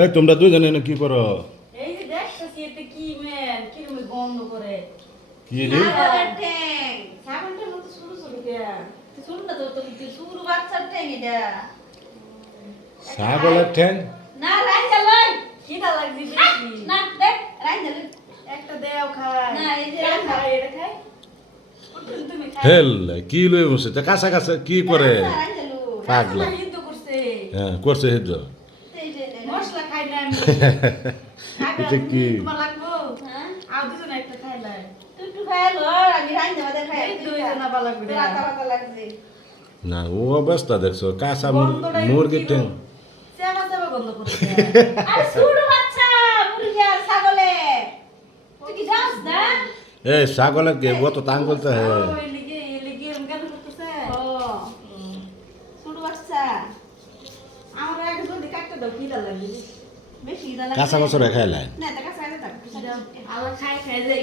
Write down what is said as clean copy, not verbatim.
এই তোমরা দুইজনে এনে কি করো? এই যে দেখতেছি এতে কি মেন কিরকম গন্ধ করে। কি রে? ছাগলের ঠ্যাং। ছাগলটার মতো ছোট ছোট দেয়া। শুন না তো তুমি শুরু বাচ্চার ঠ্যাং এটা। ছাগলের ঠ্যাং? না রাইন্দা লই। কিটা লাগছে বেশি। না দেখ রাইন্দা লই। একটা দেও খায়। না, এই যে এটা রাখা। খায়, এটা খায়। উঠুন তুমি খায়। হেল কি লয়ে বসে তা কাঁচা কাঁচা কি করে? রাইন্দা লই। পাগলা। মশলা হিদ্ধ করছে। হ্যাঁ করছে হেদ। এই যে মশলা খাই না আমি। এটা কি? তোমার লাগবো? হ্যাঁ আর দুজন একটা খাইলাই। তুই একটু খাই লো আমি রাইন্দা বাদে খাই। এই দুইজন আবার লাগবে। রাতা রাতা লাগছে। না ও অবস্থা দেখছো কাঁচা গন্ধটা মুরগির ঠ্যাং। চেবা চেবা গন্ধ করছে। আর শুরু বাচ্চা মুরগি আর ছাগলে। তুই কি জানিস না? এই ছাগলের কে ও তো তাং বলতে ও, হ্যাঁ এই লিগে এরম কেন করতেছে? ও শুরু বাচ্চা আমার আগে জলদি কাটতে দাও, খিদা লাগবে। বেশি দালা কাঁচা বছরে খাইলাই না তা কাঁচা না তা আবার খাই খাই যাই।